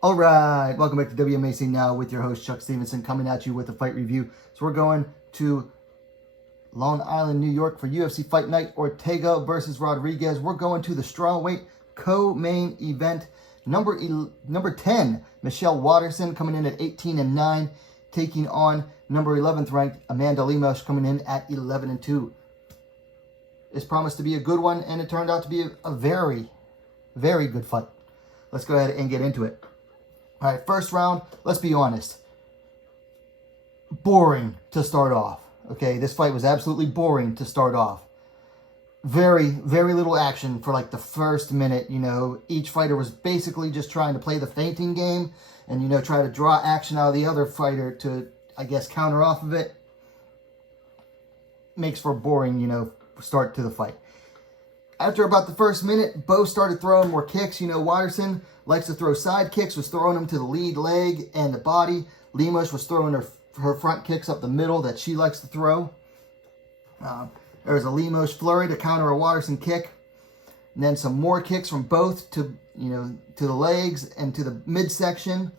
All right, welcome back to WMMA Now with your host, Chuck Stevenson, coming at you with a fight review. So we're going to Long Island, New York for UFC Fight Night, Ortega versus Rodriguez. We're going to the Strawweight co-main event. Number 10, Michelle Waterson, coming in at 18-9, taking on number 11th ranked Amanda Lemos, coming in at 11-2. It's promised to be a good one, and it turned out to be a very, very good fight. Let's go ahead and get into it. All right, first round, let's be honest. Boring to start off. Okay, this fight was absolutely boring to start off. Very, very little action for like the first minute. You know, each fighter was basically just trying to play the feinting game and, you know, try to draw action out of the other fighter to, I guess, counter off of it. Makes for a boring, you know, start to the fight. After about the first minute, both started throwing more kicks. You know, Waterson likes to throw side kicks, was throwing them to the lead leg and the body. Lemos was throwing her front kicks up the middle that she likes to throw. There was a Lemos flurry to counter a Waterson kick. And then some more kicks from both to, you know, to the legs and to the midsection.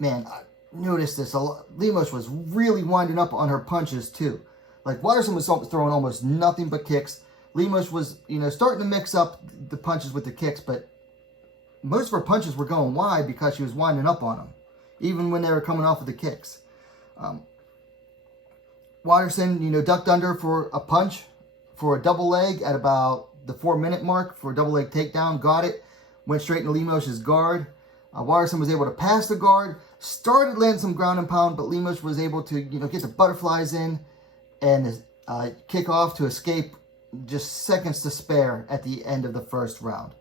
Man, I noticed this a lot. Lemos was really winding up on her punches too. Like, Waterson was throwing almost nothing but kicks. Lemos was, you know, starting to mix up the punches with the kicks, but most of her punches were going wide because she was winding up on them, even when they were coming off of the kicks. Waterson, you know, ducked under for a punch for a double leg at about the 4-minute mark for a double leg takedown, got it, went straight into Lemos' guard. Waterson was able to pass the guard, started landing some ground and pound, but Lemos was able to, you know, get the butterflies in and kick off to escape just seconds to spare at the end of the first round.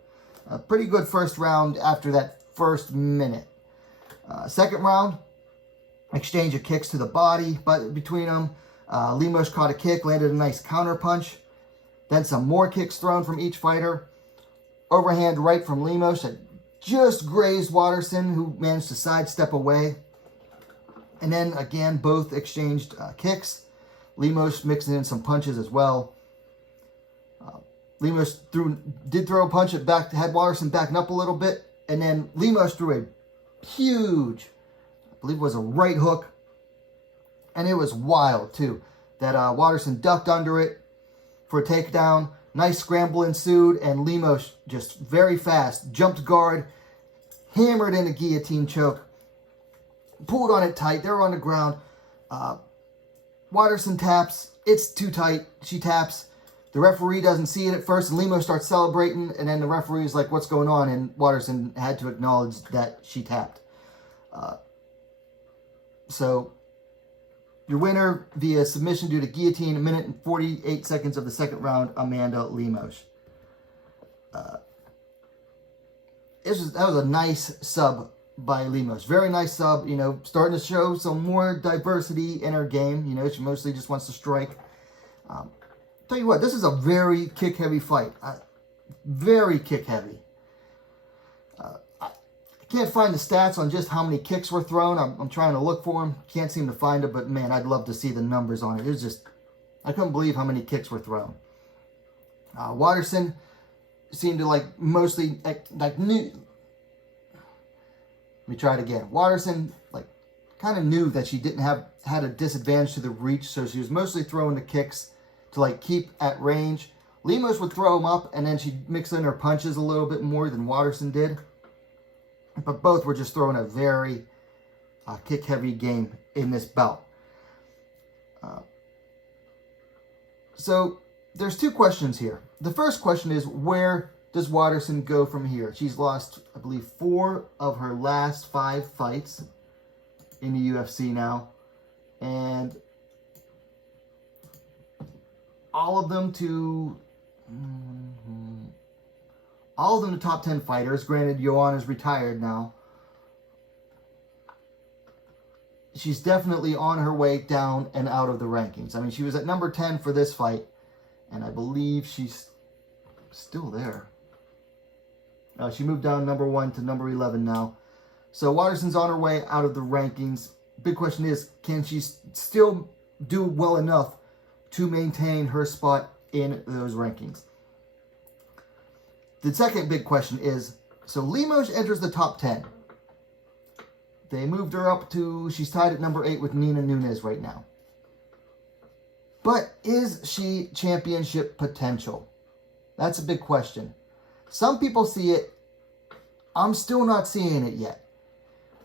A pretty good first round after that first minute. Second round, exchange of kicks to the body but between them. Lemos caught a kick, landed a nice counter punch. Then some more kicks thrown from each fighter. Overhand right from Lemos that just grazed Waterson, who managed to sidestep away. And then again, both exchanged kicks. Lemos mixing in some punches as well. Lemos did throw a punch at back, had Waterson backing up a little bit, and then Lemos threw a huge, I believe it was a right hook, and it was wild too. That Waterson ducked under it for a takedown. Nice scramble ensued, and Lemos just very fast jumped guard, hammered in a guillotine choke, pulled on it tight. They were on the ground. Waterson taps. It's too tight. She taps. The referee doesn't see it at first, and Lemos starts celebrating, and then the referee is like, what's going on? And Waterson had to acknowledge that she tapped. So, your winner via submission due to guillotine, 1 minute and 48 seconds of the second round, Amanda Lemos. That was a nice sub by Lemos. Very nice sub, you know, starting to show some more diversity in her game. You know, she mostly just wants to strike. Tell you what, this is a very kick-heavy fight. Very kick-heavy. I can't find the stats on just how many kicks were thrown. I'm trying to look for them. Can't seem to find it, but man, I'd love to see the numbers on it. It was just, I couldn't believe how many kicks were thrown. Waterson seemed to like mostly, like knew. Let me try it again. Waterson, like, kind of knew that she had a disadvantage to the reach, so she was mostly throwing the kicks to like keep at range. Lemos would throw them up, and then she'd mix in her punches a little bit more than Waterson did. But both were just throwing a very kick-heavy game in this bout. So there's two questions here. The first question is, where does Waterson go from here? She's lost, I believe, 4 of her last 5 fights in the UFC now. And all of them to top 10 fighters. Granted, Joanna's retired now. She's definitely on her way down and out of the rankings. I mean, she was at number 10 for this fight, and I believe she's still there. She moved down number 1 to number 11 now. So Waterson's on her way out of the rankings. Big question is, can she still do well enough to maintain her spot in those rankings? The second big question is, So Lemos enters the top 10. They moved her up to, she's tied at number 8 with Nina Nunes right now. But is she championship potential? That's a big question. Some people see it. I'm still not seeing it yet.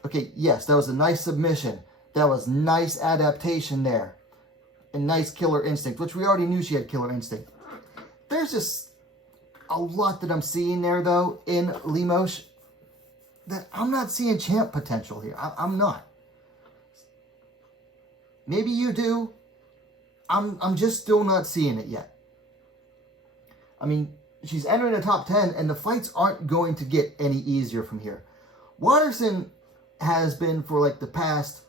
Okay, yes, that was a nice submission. That was nice adaptation there. And nice killer instinct, which we already knew she had killer instinct. There's just a lot that I'm seeing there, though, in Lemos that I'm not seeing champ potential here. I'm not. Maybe you do. I'm just still not seeing it yet. I mean, she's entering the top 10, and the fights aren't going to get any easier from here. Waterson has been, for like the past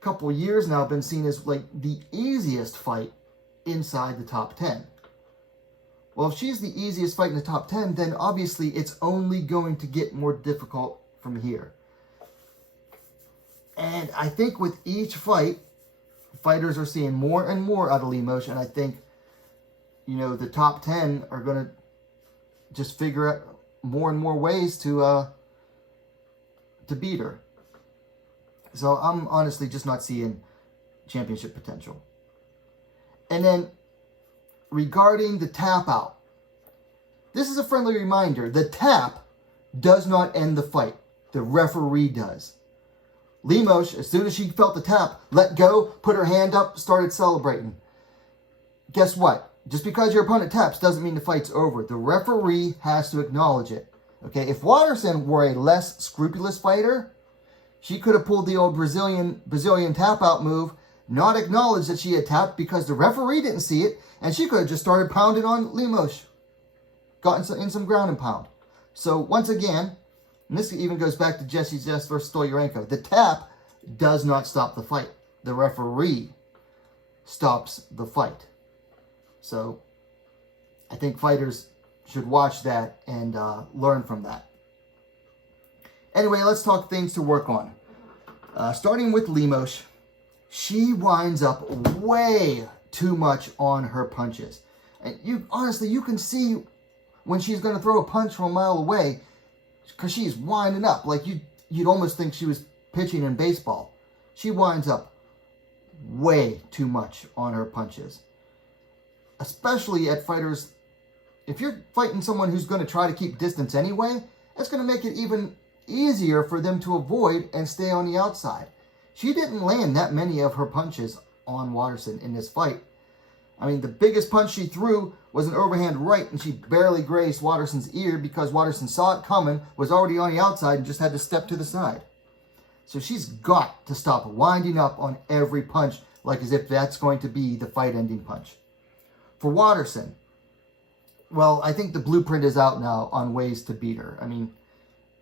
couple years now, been seen as like the easiest fight inside the top 10. Well, if she's the easiest fight in the top 10, then obviously it's only going to get more difficult from here. And I think with each fight, fighters are seeing more and more out of Lemos, and I think, you know, the top 10 are going to just figure out more and more ways to beat her. So I'm honestly just not seeing championship potential. And then regarding the tap out, this is a friendly reminder. The tap does not end the fight. The referee does. Lemos, as soon as she felt the tap, let go, put her hand up, started celebrating. Guess what? Just because your opponent taps doesn't mean the fight's over. The referee has to acknowledge it. Okay, if Waterson were a less scrupulous fighter, she could have pulled the old Brazilian tap out move, not acknowledged that she had tapped because the referee didn't see it, and she could have just started pounding on Lemos. Gotten in some ground and pound. So once again, and this even goes back to Jessie Jess versus Stolyarenko, the tap does not stop the fight. The referee stops the fight. So I think fighters should watch that and learn from that. Anyway, let's talk things to work on. Starting with Lemos, she winds up way too much on her punches. And honestly, you can see when she's going to throw a punch from a mile away, because she's winding up. Like you'd almost think she was pitching in baseball. She winds up way too much on her punches. Especially at fighters, if you're fighting someone who's going to try to keep distance anyway, it's going to make it even easier for them to avoid and stay on the outside. She didn't land that many of her punches on Waterson in this fight. I mean, the biggest punch she threw was an overhand right, and she barely grazed Waterson's ear because Waterson saw it coming, was already on the outside, and just had to step to the side. So she's got to stop winding up on every punch like as if that's going to be the fight-ending punch. For Waterson, well, I think the blueprint is out now on ways to beat her. I mean,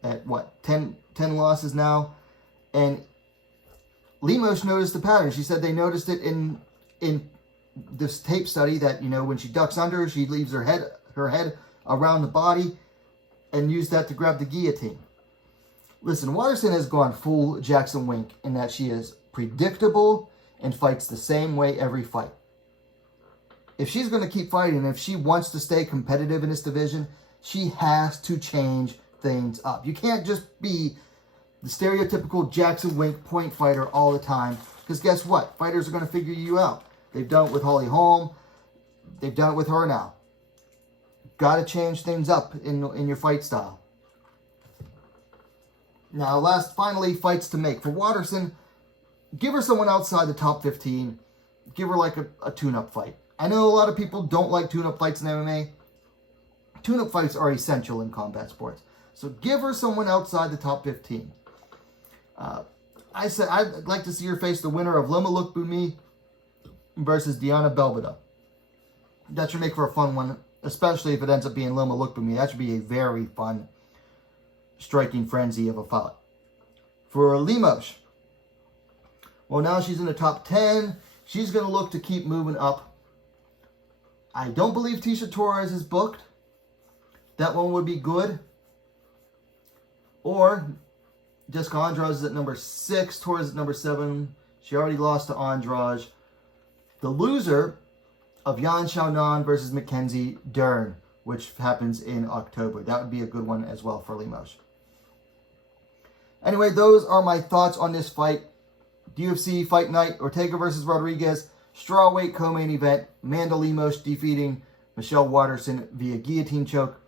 at what, 10 losses now? And Lemos noticed the pattern. She said they noticed it in this tape study that, you know, when she ducks under, she leaves her head around the body and used that to grab the guillotine. Listen, Waterson has gone full Jackson Wink in that she is predictable and fights the same way every fight. If she's going to keep fighting, if she wants to stay competitive in this division, she has to change things up. You can't just be the stereotypical Jackson Wink point fighter all the time, because guess what? Fighters are going to figure you out. They've done it with Holly Holm. They've done it with her now. Got to change things up in your fight style. Now, finally, fights to make. For Waterson, give her someone outside the top 15. Give her like a tune-up fight. I know a lot of people don't like tune-up fights in MMA. Tune-up fights are essential in combat sports. So give her someone outside the top 15. I said I'd like to see her face the winner of Loma Lookboonmee versus Diana Belbada. That should make for a fun one, especially if it ends up being Loma Lookboonmee. That should be a very fun, striking frenzy of a fight. For Lemos, well, now she's in the top 10. She's going to look to keep moving up. I don't believe Tisha Torres is booked. That one would be good. Or Jessica Andrade is at number 6. Torres at number 7. She already lost to Andrade. The loser of Yan Xiaonan versus Mackenzie Dern which happens in October. That would be a good one as well for Lemos. Anyway, those are my thoughts on this fight. UFC Fight Night, Ortega versus Rodriguez, strawweight co-main event, Amanda Lemos defeating Michelle Waterson via guillotine choke.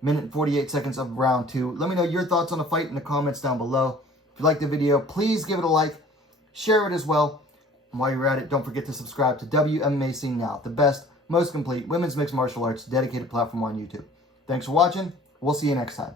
Minute and 48 seconds of round 2. Let me know your thoughts on the fight in the comments down below. If you liked the video, please give it a like. Share it as well. And while you're at it, don't forget to subscribe to WMMA Scene Now, the best, most complete women's mixed martial arts dedicated platform on YouTube. Thanks for watching. We'll see you next time.